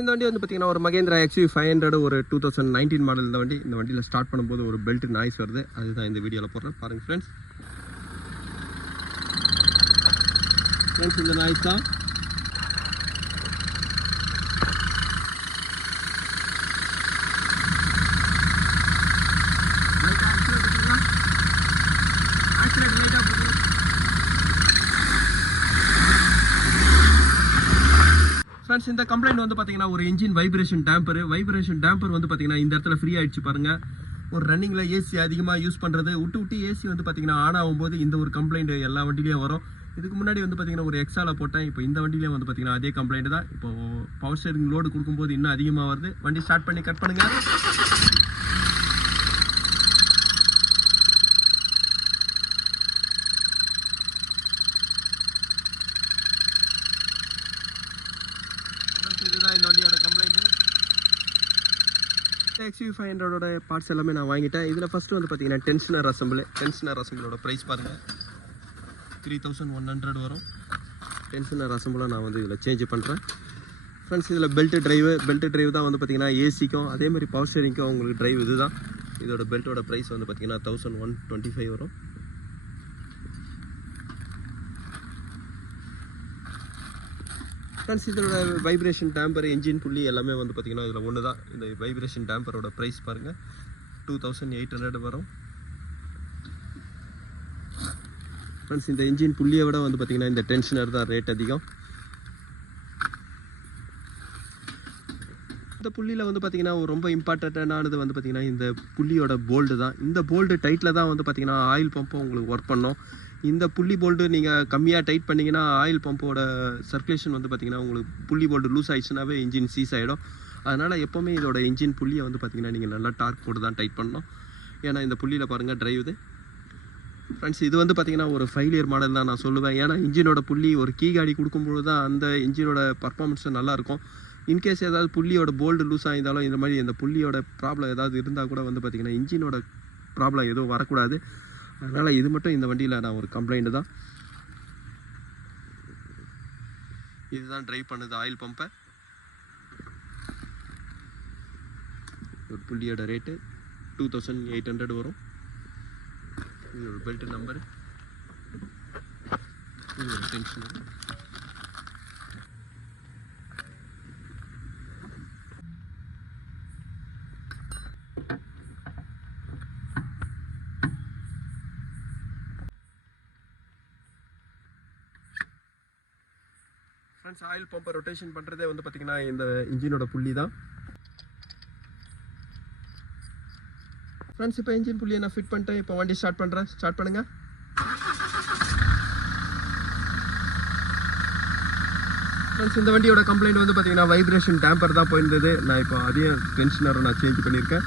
இந்த வண்டி வந்து பார்த்தீங்கன்னா ஒரு மகேந்திரா XUV500 ஒரு 2019 மாடல். இந்த வண்டியில் ஸ்டார்ட் பண்ணும்போது ஒரு பெல்ட் நாய்ஸ் வருது. அதுதான் இந்த வீடியோவில் போடுறேன் பாருங்கள் ஃப்ரெண்ட்ஸ். இந்த நாய்ஸ் தான். ஃப்ரெண்ட்ஸ், இந்த கம்ப்ளைண்ட் வந்து பார்த்தீங்கன்னா ஒரு இன்ஜின் வைப்ரேஷன் டேம்பர் வந்து பார்த்தீங்கன்னா இந்த இடத்துல ஃப்ரீ ஆகிடுச்சு பாருங்கள். ஒரு ரன்னிங்கில் ஏசி அதிகமாக யூஸ் பண்ணுறது விட்டு ஏசி வந்து பார்த்தீங்கன்னா ஆன் ஆகும்போது இந்த ஒரு கம்ப்ளைண்ட் எல்லா வண்டியிலையும் வரும். இதுக்கு முன்னாடி வந்து பார்த்தீங்கன்னா ஒரு எக்ஸால போட்டேன். இப்போ இந்த வண்டியிலே வந்து பார்த்தீங்கன்னா அதே கம்ப்ளைண்ட் தான். இப்போ பவர் ஸ்டேரிங் லோடு கொடுக்கும்போது இன்னும் அதிகமாக வருது. வண்டி ஸ்டார்ட் பண்ணி கட் பண்ணுங்கள். இதுதான் இந்த வண்டியோட கம்ப்ளைண்ட். XUV500 பார்ட்ஸ் எல்லாமே நான் வாங்கிட்டேன். இதில் ஃபஸ்ட்டு வந்து பார்த்தீங்கன்னா டென்ஷனர் அசம்பிளோட ப்ரைஸ் பாருங்கள், 3100 வரும். டென்ஷனர் அசம்பிளை நான் வந்து இதில் சேஞ்ச் பண்ணுறேன். ஃப்ரெண்ட்ஸ், இதில் பெல்ட் டிரைவ் தான் வந்து பார்த்தீங்கன்னா ஏசிக்கும் அதே மாதிரி பவர் ஸ்டேரிங்க்கும் உங்களுக்கு டிரைவ் இது தான். இதோட பெல்ட்டோட ப்ரைஸ் வந்து பார்த்தீங்கன்னா 1125 வரும். ஃப்ரெண்ட்ஸ், இதோட வைப்ரேஷன் டேம்பர், என்ஜின் புள்ளி எல்லாமே வந்து பார்த்திங்கன்னா இதில் ஒன்று தான். இந்த வைப்ரேஷன் டேம்பரோட ப்ரைஸ் பாருங்கள், 2800 வரும். ஃப்ரெண்ட்ஸ், இந்த என்ஜின் புள்ளியை விட வந்து பார்த்திங்கன்னா இந்த டென்ஷனர் தான் ரேட் அதிகம். இந்த புள்ளியில் வந்து பார்த்திங்கன்னா ரொம்ப இம்பார்ட்டண்ட்டானது வந்து பார்த்திங்கன்னா இந்த புள்ளியோட போல்டு தான். இந்த போல்டு டைட்டில் தான் வந்து பார்த்திங்கன்னா ஆயில் பம்பும் உங்களுக்கு ஒர்க் பண்ணோம். இந்த புள்ளி போல்டு நீங்கள் கம்மியாக டைட் பண்ணிங்கன்னா ஆயில் பம்போட சர்க்குலேஷன் வந்து பார்த்திங்கன்னா உங்களுக்கு புள்ளி போல்டு லூஸ் ஆகிடுச்சுனாவே இன்ஜின் சீஸ் ஆகிடும். அதனால் எப்போவுமே இதோட இன்ஜின் புள்ளியை வந்து பார்த்திங்கன்னா நீங்கள் நல்லா டார்க் போட்டு தான் டைட் பண்ணணும். ஏன்னா இந்த புள்ளியில் பாருங்கள் டிரைவுது. ஃப்ரெண்ட்ஸ், இது வந்து பார்த்திங்கன்னா ஒரு ஃபெயிலியர் மாடல் தான் நான் சொல்லுவேன். ஏன்னா இன்ஜினோட புள்ளி ஒரு கீ காடி கொடுக்கும்போது தான் அந்த இன்ஜினோட பர்ஃபார்மன்ஸும் நல்லாயிருக்கும். இன்கேஸ் ஏதாவது புள்ளியோட போல்டு லூஸ் ஆகிருந்தாலும் இந்த மாதிரி இந்த புள்ளியோட ப்ராப்ளம் ஏதாவது இருந்தால் கூட வந்து பார்த்திங்கன்னா இன்ஜினோட ப்ராப்ளம் எதுவும் வரக்கூடாது. அதனால் இது மட்டும் இந்த வண்டியில் நான் ஒரு கம்ப்ளைண்ட் தான். இதுதான் ட்ரைவ் பண்ணுது ஆயில் பம்பை. ஒரு புள்ளியோட ரேட்டு 2800 வரும். இது ஒரு பெல்ட் நம்பரு, இது ஒரு டென்ஷனர். ஃப்ரெண்ட்ஸ், ஆயில் பம்பை ரொட்டேஷன் பண்ணுறதே வந்து பார்த்திங்கன்னா இந்த இன்ஜினோட புள்ளி தான். ஃப்ரெண்ட்ஸ், இப்போ இன்ஜின் புள்ளியை நான் ஃபிட் பண்ணிட்டேன். இப்போ வண்டி ஸ்டார்ட் பண்ணுங்கள். ஃப்ரெண்ட்ஸ், இந்த வண்டியோட கம்ப்ளைண்ட் வந்து பார்த்திங்கன்னா வைப்ரேஷன் டேம்பர் தான் போயிருந்தது. நான் இப்போ அதையும் டென்ஷனரை நான் சேஞ்ச் பண்ணியிருக்கேன்.